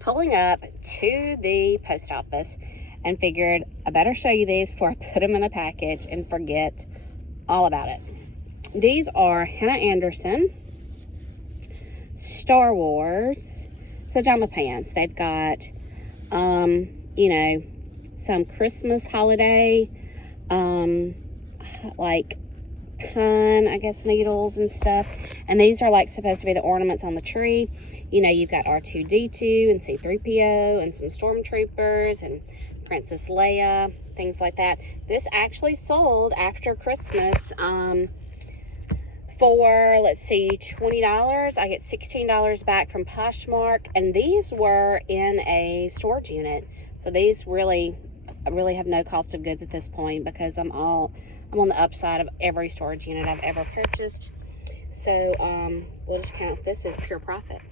pulling up to the post office and figured I better show you these before I put them in a package and forget all about it. These are Hannah Anderson Star Wars pajama pants. They've got, you know, some Christmas holiday, like pine, I guess, needles and stuff. And these are like supposed to be the ornaments on the tree. You know, you've got R2-D2 and C-3PO and some stormtroopers and Princess Leia, things like that. This actually sold after Christmas for, let's see, $20. I get $16 back from Poshmark, and these were in a storage unit. So these really have no cost of goods at this point because I'm on the upside of every storage unit I've ever purchased. So we'll just count this as pure profit.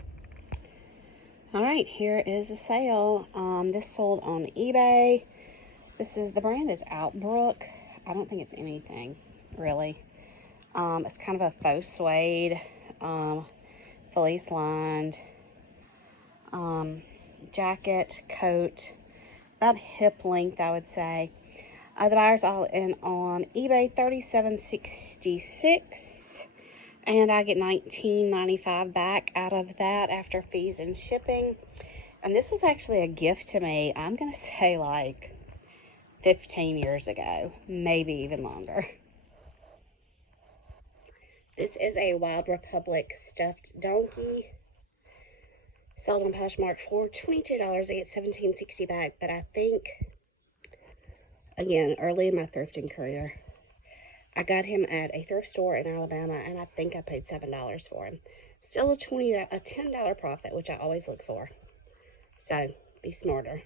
All right, here is a sale. This sold on eBay. The brand is Outbrook. I don't think it's anything really. It's kind of a faux suede, fleece lined jacket, coat, about hip length, I would say. The buyer's all in on eBay, $37.66, and I get $19.95 back out of that after fees and shipping. And this was actually a gift to me, I'm gonna say like 15 years ago, maybe even longer. This is a Wild Republic stuffed donkey. Sold on Poshmark for $22. I get $17.60 back, but I think, again, early in my thrifting career, I got him at a thrift store in Alabama, and I think I paid $7 for him. Still a $10 profit, which I always look for. So, be smarter.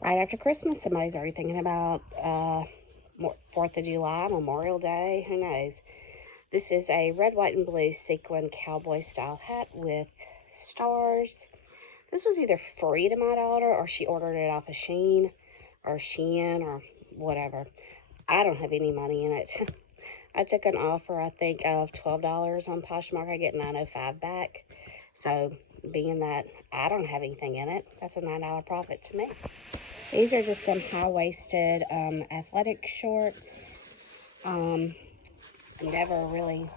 Right after Christmas, somebody's already thinking about 4th of July, Memorial Day, who knows. This is a red, white, and blue sequin cowboy style hat with stars. This was either free to my daughter or she ordered it off of Shein or Shein or whatever. I don't have any money in it. I took an offer, I think, of $12 on Poshmark. I get $9.05 back. So being that I don't have anything in it, that's a $9 profit to me. These are just some high-waisted athletic shorts. I never really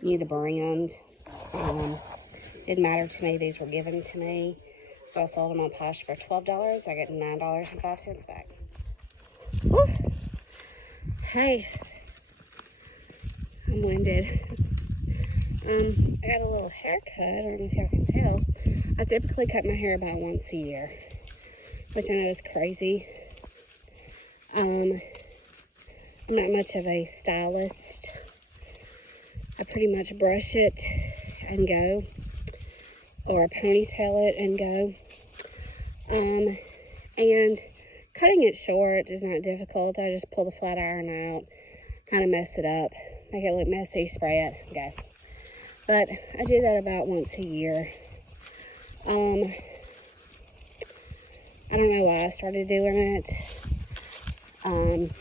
knew the brand. Didn't matter to me. These were given to me. So I sold them on Posh for $12. I get $9.05 back. Woo! Hey, I'm winded. I got a little haircut. I don't know if y'all can tell. I typically cut my hair about once a year, which I know is crazy. I'm not much of a stylist. I pretty much brush it and go, or ponytail it and go. And cutting it short is not difficult. I just pull the flat iron out, kind of mess it up, make it look messy, spray it, go. But I do that about once a year. I don't know why I started doing it.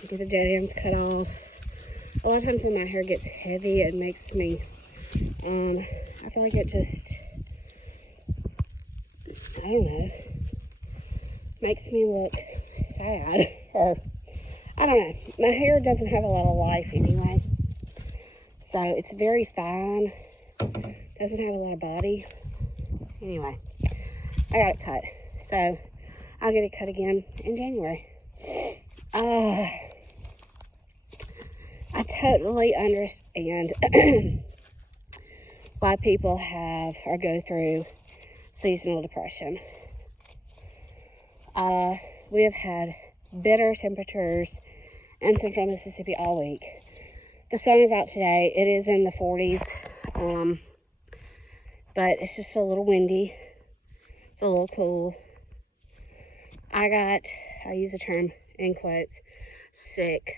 Get the dead ends cut off. A lot of times when my hair gets heavy, it makes me, I feel like it just, I don't know, makes me look sad, or, I don't know. My hair doesn't have a lot of life anyway, so it's very fine, doesn't have a lot of body. Anyway, I got it cut, so I'll get it cut again in January. I totally understand why people have or go through seasonal depression. We have had bitter temperatures in central Mississippi all week. The sun is out today. It is in the 40s, but it's just a little windy. It's a little cool. I use the term in quotes, sick,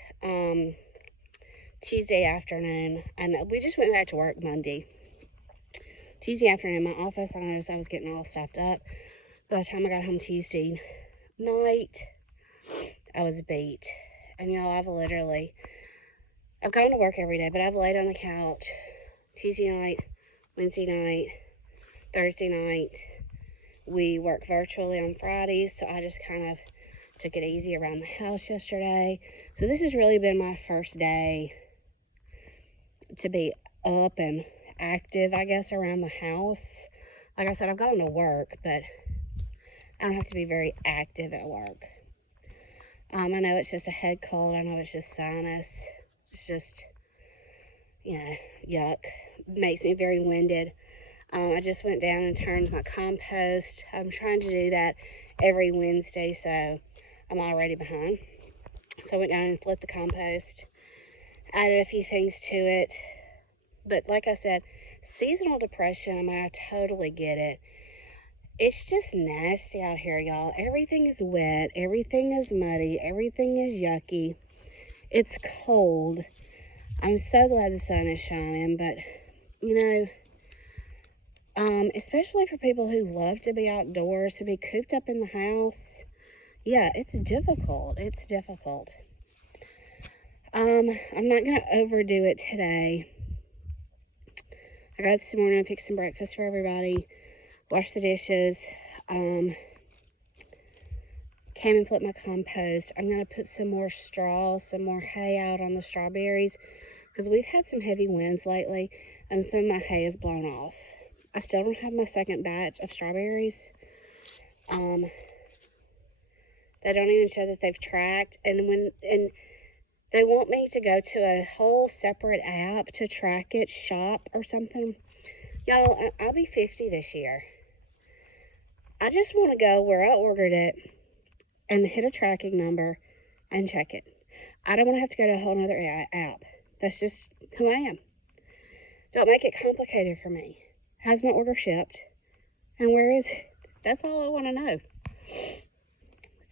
Tuesday afternoon, and we just went back to work Monday. Tuesday afternoon in my office, I noticed I was getting all stuffed up. By the time I got home Tuesday night, I was beat. And y'all, I've gone to work every day, but I've laid on the couch Tuesday night, Wednesday night, Thursday night, We work virtually on Fridays, so I just kind of took it easy around the house yesterday. So this has really been my first day to be up and active, I guess, around the house. Like I said, I've gone to work, but I don't have to be very active at work. I know it's just a head cold. I know it's just sinus. It's just, yuck. Makes me very winded. I just went down and turned my compost. I'm trying to do that every Wednesday, so I'm already behind. So I went down and flipped the compost. Added a few things to it. But like I said, seasonal depression, I mean, I totally get it. It's just nasty out here, y'all. Everything is wet. Everything is muddy. Everything is yucky. It's cold. I'm so glad the sun is shining, but, especially for people who love to be outdoors, to be cooped up in the house, yeah, it's difficult. It's difficult. I'm not going to overdo it today. I got this morning, I picked some breakfast for everybody, washed the dishes, came and flipped my compost. I'm going to put some more straw, some more hay out on the strawberries, because we've had some heavy winds lately, and some of my hay is blown off. I still don't have my second batch of strawberries. They don't even show that they've tracked, and they want me to go to a whole separate app to track it, Shop or something. Y'all, I'll be 50 this year. I just want to go where I ordered it and hit a tracking number and check it. I don't want to have to go to a whole other app. That's just who I am. Don't make it complicated for me. How's my order shipped? And where is it? That's all I want to know.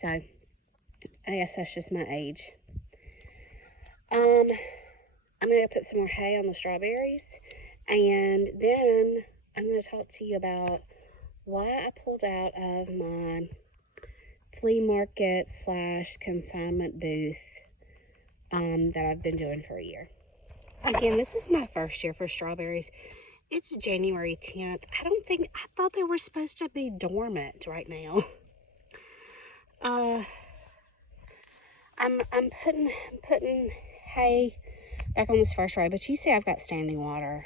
So, I guess that's just my age. I'm going to put some more hay on the strawberries. And then I'm going to talk to you about why I pulled out of my flea market / consignment booth that I've been doing for a year. Again, this is my first year for strawberries. It's January 10th. I thought they were supposed to be dormant right now. I'm putting hay back on this first row, but you see I've got standing water.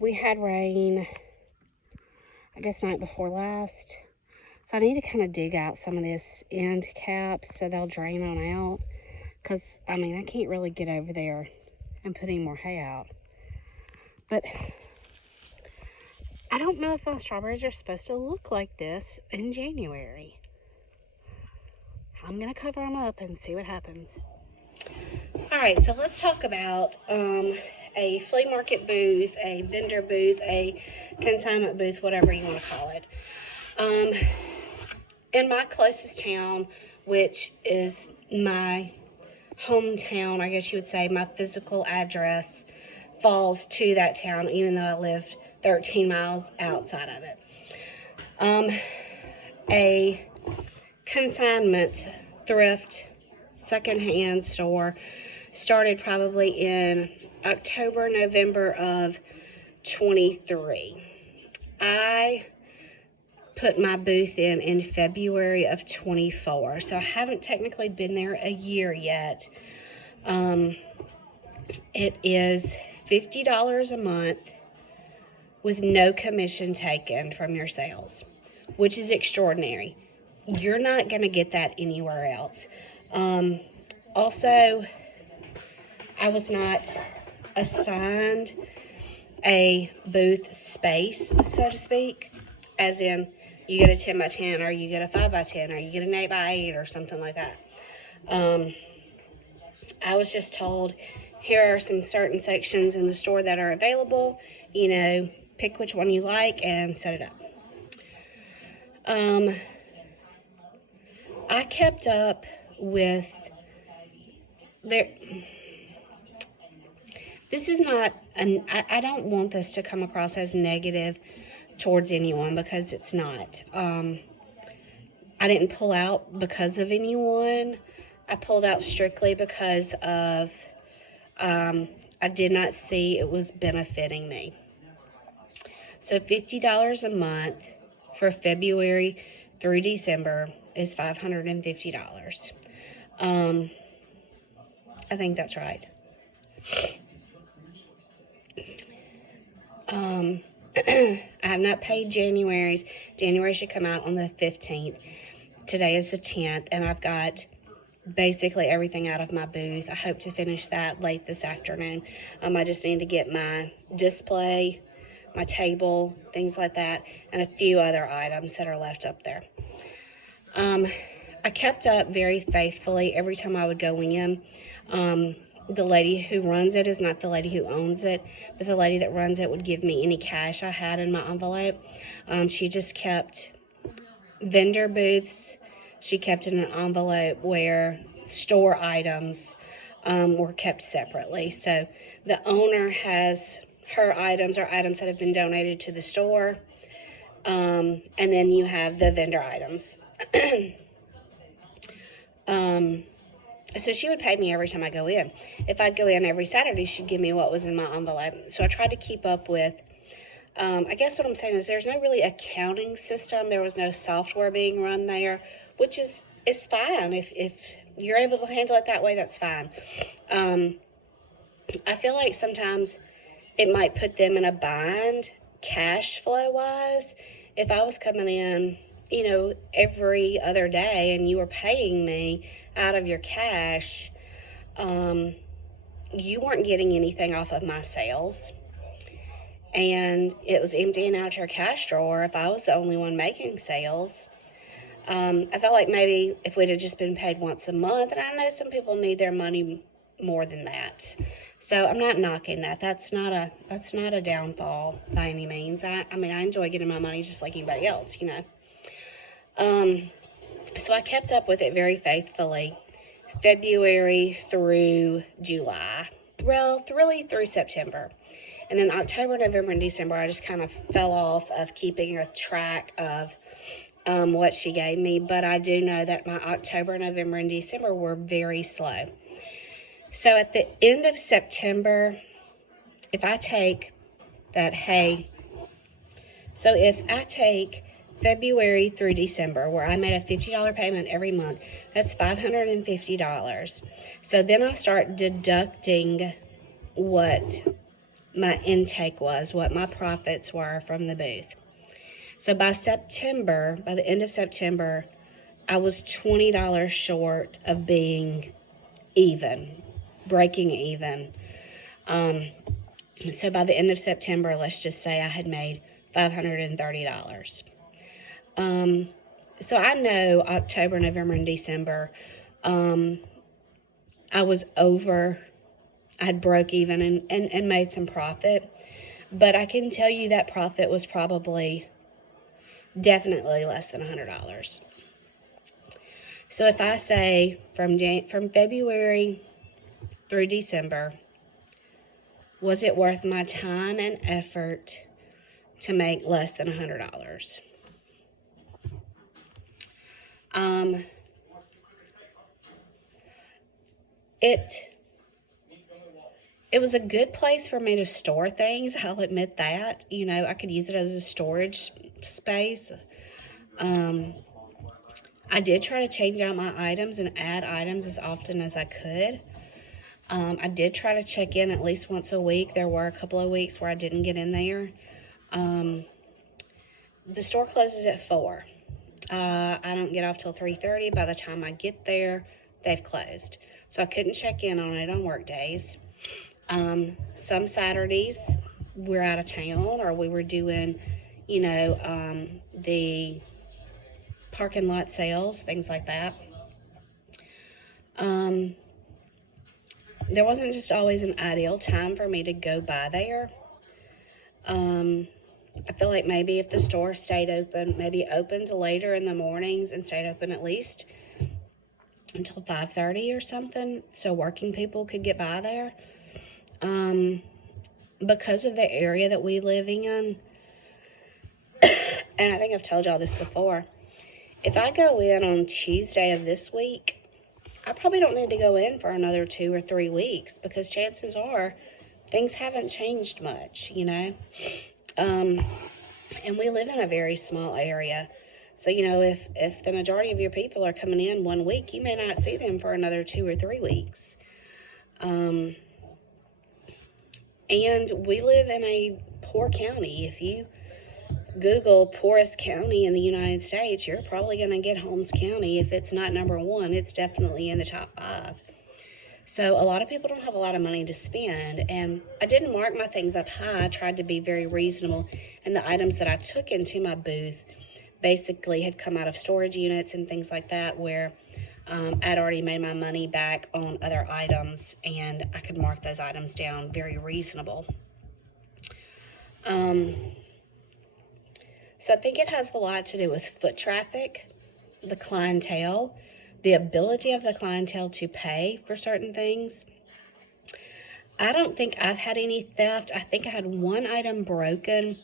We had rain, I guess, night before last. So I need to kind of dig out some of this end caps so they'll drain on out. Because, I can't really get over there and put any more hay out. But I don't know if my strawberries are supposed to look like this in January. I'm going to cover them up and see what happens. Alright, so let's talk about a flea market booth, a vendor booth, a consignment booth, whatever you want to call it. In my closest town, which is my hometown, I guess you would say, my physical address falls to that town, even though I live 13 miles outside of it. A consignment, thrift, secondhand store started probably in October, November of 23. I put my booth in February of 24, so I haven't technically been there a year yet. It is $50 a month with no commission taken from your sales, which is extraordinary. You're not going to get that anywhere else. Also, I was not assigned a booth space, so to speak, as in you get a 10 by 10 or you get a 5 by 10 or you get an 8 by 8 or something like that. I was just told, here are some certain sections in the store that are available, pick which one you like and set it up. I kept up with this is not, I don't want this to come across as negative towards anyone, because it's not. I didn't pull out because of anyone. I pulled out strictly because of, I did not see it was benefiting me. So $50 a month for February through December is $550. I think that's right. I have not paid January's. January should come out on the 15th. Today is the 10th, and I've got basically everything out of my booth. I hope to finish that late this afternoon. I just need to get my display, my table, things like that, and a few other items that are left up there. I kept up very faithfully every time I would go in. The lady who runs it is not the lady who owns it, but the lady that runs it would give me any cash I had in my envelope. She just kept vendor booths. She kept in an envelope where store items were kept separately. So the owner has her items or items that have been donated to the store, and then you have the vendor items. So she would pay me every time I go in. If I'd go in every Saturday, she'd give me what was in my envelope. So I tried to keep up with, I guess what I'm saying is there's no really accounting system. There was no software being run there, which is fine. If you're able to handle it that way, that's fine. I feel like sometimes it might put them in a bind cash flow wise. If I was coming in, every other day and you were paying me out of your cash, you weren't getting anything off of my sales, and it was emptying out your cash drawer if I was the only one making sales. I felt like maybe if we'd have just been paid once a month, and I know some people need their money more than that, so I'm not knocking that. That's not a downfall by any means. I mean, I enjoy getting my money just like anybody else, So I kept up with it very faithfully, February through July, well, really through September. And then October, November, and December, I just kind of fell off of keeping a track of what she gave me. But I do know that my October, November, and December were very slow. So at the end of September, if I take that, so if I take February through December, where I made a $50 payment every month, that's $550. So then I start deducting what my intake was, what my profits were from the booth. So by the end of September, I was $20 short of being even, breaking even. So by the end of September, let's just say I had made $530. So I know October, November, and December, I was over, I had broke even and made some profit, but I can tell you that profit was definitely less than $100. So if I say from February through December, was it worth my time and effort to make less than $100? It was a good place for me to store things. I'll admit that. I could use it as a storage space. I did try to change out my items and add items as often as I could. I did try to check in at least once a week. There were a couple of weeks where I didn't get in there. The store closes at 4. I don't get off till 3:30. By the time I get there, they've closed. So I couldn't check in on it on work days. Some Saturdays we're out of town, or we were doing, the parking lot sales, things like that. There wasn't just always an ideal time for me to go by there. I feel like maybe if the store stayed open, maybe opened later in the mornings and stayed open at least until 5:30 or something, so working people could get by there. Because of the area that we live in, and I think I've told y'all this before, if I go in on Tuesday of this week, I probably don't need to go in for another 2 or 3 weeks, because chances are things haven't changed much, And we live in a very small area. So, you know, if the majority of your people are coming in one week, you may not see them for another 2 or 3 weeks. And we live in a poor county. If you Google poorest county in the United States, you're probably going to get Holmes County. If it's not number one, it's definitely in the top 5. So a lot of people don't have a lot of money to spend, and I didn't mark my things up high. I tried to be very reasonable, and the items that I took into my booth basically had come out of storage units and things like that, where I'd already made my money back on other items, and I could mark those items down very reasonable. So I think it has a lot to do with foot traffic, the clientele, the ability of the clientele to pay for certain things. I don't think I've had any theft. I think I had one item broken,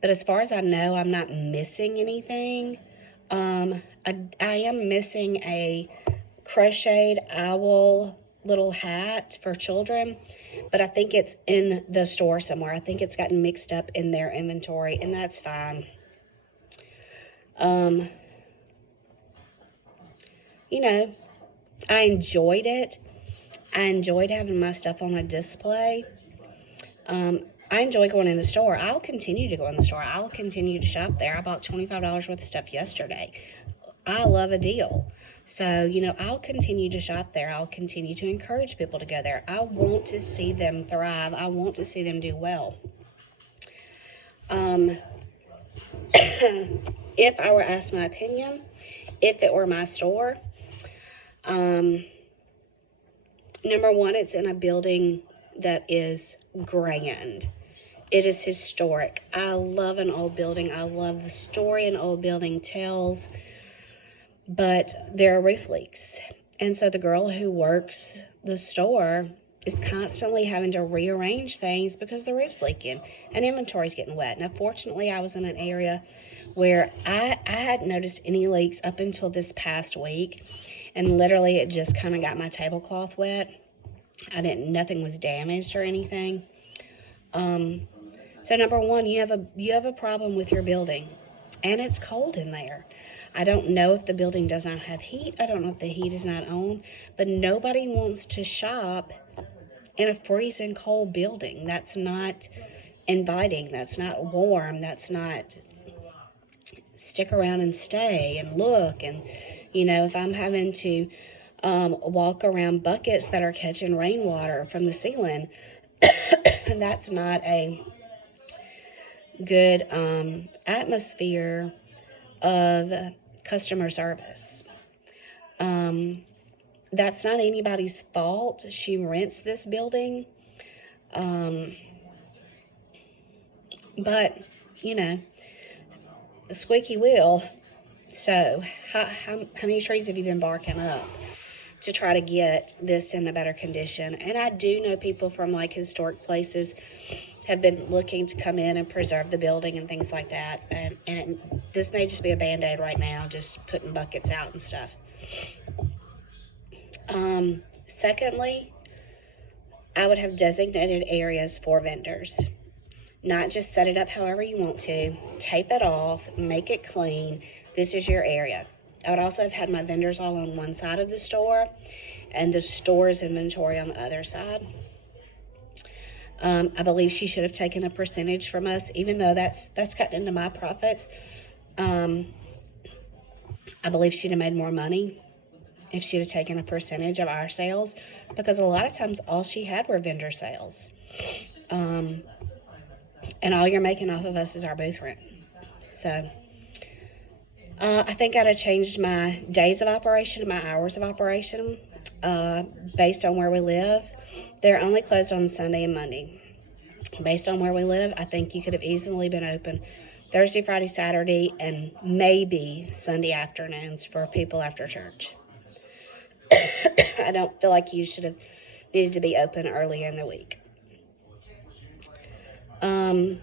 but as far as I know, I'm not missing anything. I am missing a crocheted owl little hat for children, but I think it's in the store somewhere. I think it's gotten mixed up in their inventory, and that's fine. You know, I enjoyed it. I enjoyed having my stuff on a display. I enjoy going in the store. I will continue to go in the store. I will continue to shop there. I bought $25 worth of stuff yesterday. I love a deal. So, you know, I'll continue to shop there. I'll continue to encourage people to go there. I want to see them thrive. I want to see them do well. If I were asked my opinion, if it were my store, number one, it's in a building that is grand. It is historic. I love an old building. I love the story an old building tells, but there are roof leaks. And so the girl who works the store is constantly having to rearrange things because the roof's leaking and inventory's getting wet. Now, fortunately, I was in an area where I hadn't noticed any leaks up until this past week, and literally it just kind of got my tablecloth wet. Nothing was damaged or anything. So number one, you have a problem with your building, and it's cold in there. I don't know if the building does not have heat. I don't know if the heat is not on, but nobody wants to shop in a freezing cold building. That's not inviting. That's not warm. That's not stick around and stay and look. And, you know, if I'm having to walk around buckets that are catching rainwater from the ceiling, that's not a good atmosphere of customer service. That's not anybody's fault. She rents this building. But, you know, a squeaky wheel. So, how many trees have you been barking up to try to get this in a better condition? And I do know people from, like, historic places have been looking to come in and preserve the building and things like that. And this may just be a Band-Aid right now, just putting buckets out and stuff. Secondly, I would have designated areas for vendors. Not just set it up however you want to. Tape it off, make it clean. This is your area. I would also have had my vendors all on one side of the store and the store's inventory on the other side. I believe she should have taken a percentage from us, even though that's cutting into my profits. I believe she'd have made more money if she'd have taken a percentage of our sales, because a lot of times all she had were vendor sales. And all you're making off of us is our booth rent. So I think I'd have changed my days of operation and my hours of operation based on where we live. They're only closed on Sunday and Monday. Based on where we live, I think you could have easily been open Thursday, Friday, Saturday, and maybe Sunday afternoons for people after church. I don't feel like you should have needed to be open early in the week. And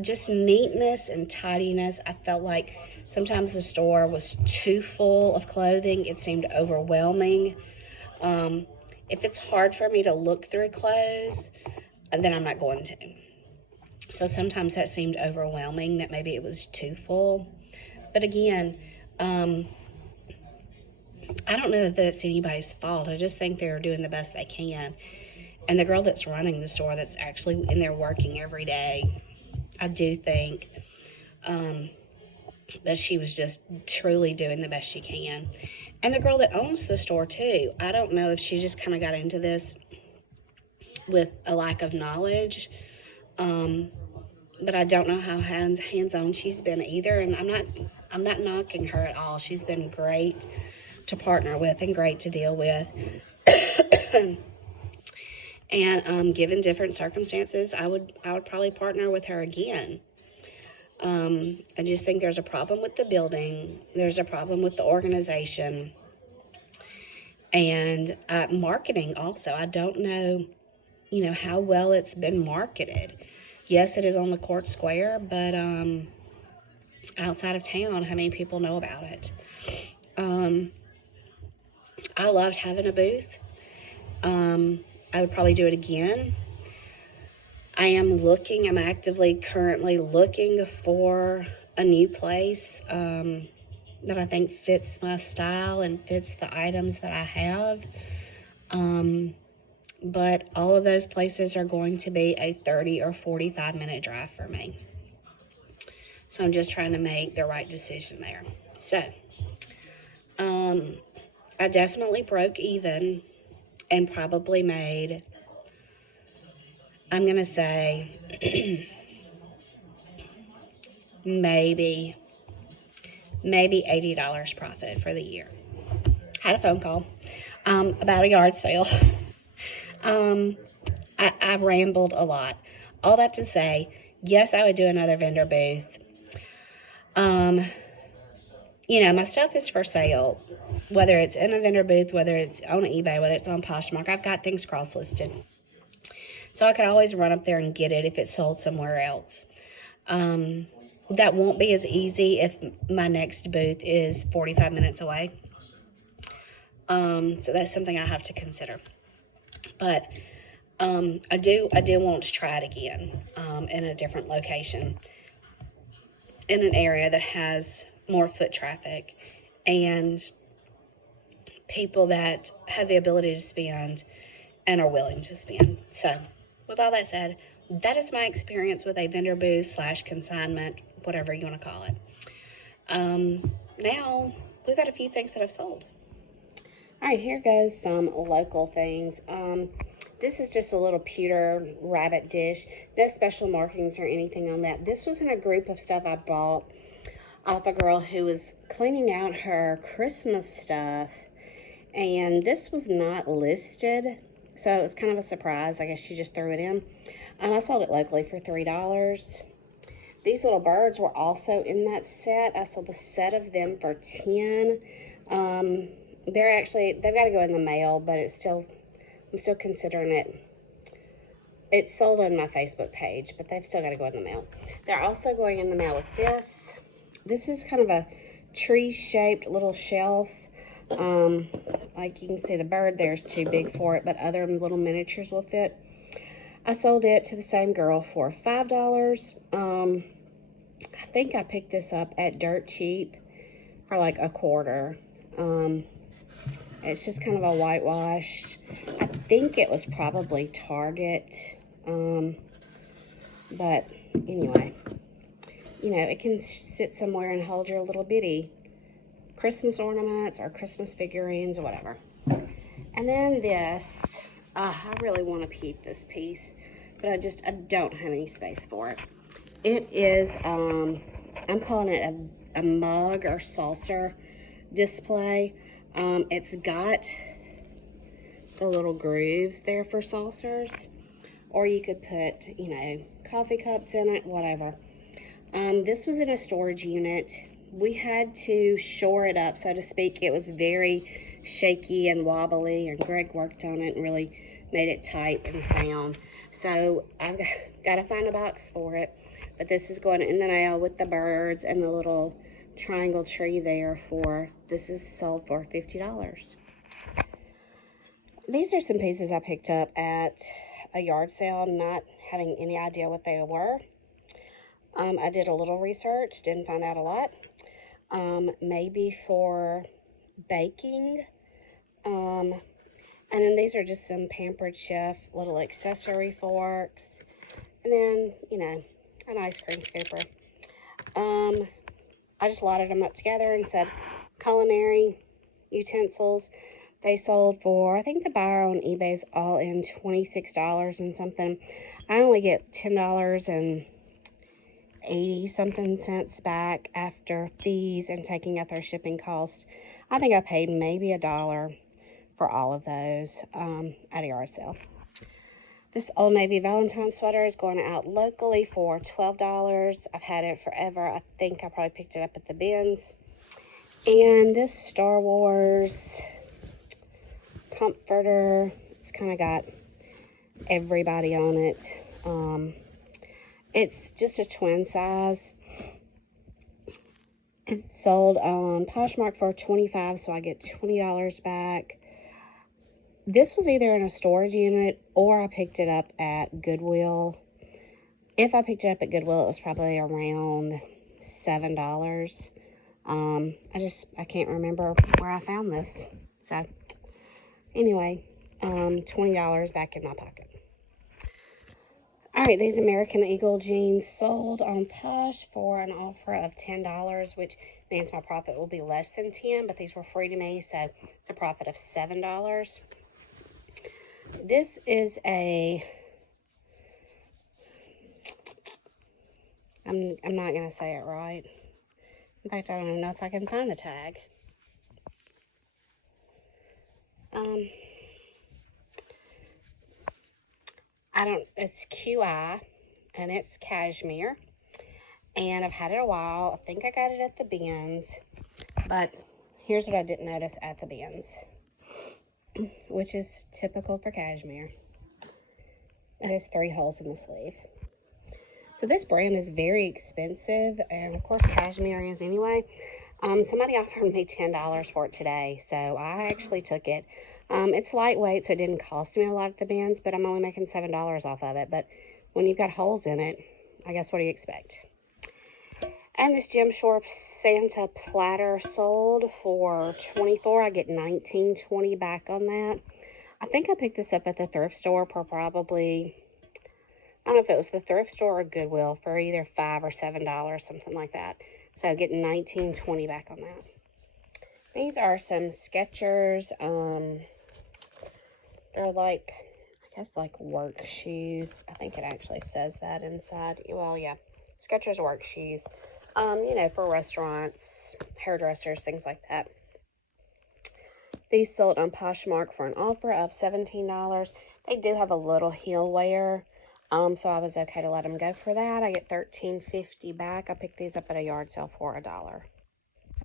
just neatness and tidiness. I felt like sometimes the store was too full of clothing. It seemed overwhelming. If it's hard for me to look through clothes, then I'm not going to. So sometimes that seemed overwhelming, that maybe it was too full. But again, I don't know that that's anybody's fault. I just think they're doing the best they can. And the girl that's running the store, that's actually in there working every day, I do think that she was just truly doing the best she can. And the girl that owns the store too, I don't know if she just kind of got into this with a lack of knowledge, but I don't know how hands-on she's been either. And I'm not knocking her at all. She's been great to partner with and great to deal with. And given different circumstances, I would probably partner with her again. I just think there's a problem with the building. There's a problem with the organization. And marketing also. I don't know, how well it's been marketed. Yes, it is on the court square, but outside of town, how many people know about it? I loved having a booth. I would probably do it again. I'm actively currently looking for a new place that I think fits my style and fits the items that I have. But all of those places are going to be a 30 or 45-minute drive for me. So I'm just trying to make the right decision there. So, I definitely broke even and probably made, I'm going to say, maybe $80 profit for the year. Had a phone call about a yard sale. I rambled a lot. All that to say, yes, I would do another vendor booth. My stuff is for sale, whether it's in a vendor booth, whether it's on eBay, whether it's on Poshmark. I've got things cross-listed. So I could always run up there and get it if it's sold somewhere else. That won't be as easy if my next booth is 45 minutes away. So that's something I have to consider. But I do want to try it again in a different location, in an area that has more foot traffic and people that have the ability to spend and are willing to spend. So with all that said, that is my experience with a vendor booth / consignment, whatever you want to call it. Now we've got a few things that I've sold. All right, here goes some local things. This is just a little pewter rabbit dish. No special markings or anything on that. This was in a group of stuff I bought off a girl who was cleaning out her Christmas stuff. And this was not listed, so it was kind of a surprise. I guess she just threw it in. I sold it locally for $3. These little birds were also in that set. I sold the set of them for $10. They've got to go in the mail, but I'm still considering it. It's sold on my Facebook page, but they've still got to go in the mail. They're also going in the mail with this. This is kind of a tree-shaped little shelf. Like you can see, the bird there's too big for it, but other little miniatures will fit. I sold it to the same girl for $5. I think I picked this up at Dirt Cheap for like $1. It's just kind of a whitewashed. I think it was probably Target. But anyway, it can sit somewhere and hold your little bitty Christmas ornaments or Christmas figurines or whatever. And then this, I really want to keep this piece, but I don't have any space for it. It is, I'm calling it a mug or saucer display. It's got the little grooves there for saucers, or you could put, coffee cups in it, whatever. This was in a storage unit. We had to shore it up, so to speak. It was very shaky and wobbly, and Greg worked on it and really made it tight and sound. So I've got to find a box for it. But this is going in the mail with the birds and the little triangle tree there this is sold for $50. These are some pieces I picked up at a yard sale, not having any idea what they were. I did a little research, didn't find out a lot. Maybe for baking. And then these are just some Pampered Chef little accessory forks. And then, you know, an ice cream scooper. I just lotted them up together and said culinary utensils. They sold for, I think the buyer on eBay's all in $26 and something. I only get $10.80 something cents back after fees and taking out their shipping costs. I think I paid maybe $1 for all of those at a yard sale. This Old Navy Valentine sweater is going out locally for $12. I've had it forever. I think I probably picked it up at the bins. And this Star Wars comforter, it's kind of got everybody on it. It's just a twin size. It's sold on Poshmark for $25, so I get $20 back. This was either in a storage unit or I picked it up at Goodwill. If I picked it up at Goodwill, it was probably around $7. I can't remember where I found this. So, anyway, $20 back in my pocket. Alright, these American Eagle jeans sold on Posh for an offer of $10, which means my profit will be less than $10, but these were free to me, so it's a profit of $7. This is I'm not going to say it right. In fact, I don't even know if I can find the tag. It's QI, and it's cashmere, and I've had it a while. I think I got it at the bins, but here's what I didn't notice at the bins, which is typical for cashmere. It has 3 holes in the sleeve. So this brand is very expensive, and of course cashmere is anyway. Somebody offered me $10 for it today, so I actually took it. It's lightweight, so it didn't cost me a lot at the bins, but I'm only making $7 off of it. But when you've got holes in it, I guess what do you expect? And this Jim Shore Santa platter sold for $24. I get $19.20 back on that. I think I picked this up at the thrift store for probably, I don't know if it was the thrift store or Goodwill, for either $5 or $7, something like that. So getting $19.20 back on that. These are some Skechers. They're like, I guess like work shoes. I think it actually says that inside. Well, yeah, Skechers work shoes. You know, for restaurants, hairdressers, things like that. These sold on Poshmark for an offer of $17. They do have a little heel wear, so I was okay to let them go for that. I get $13.50 back. I picked these up at a yard sale for $1.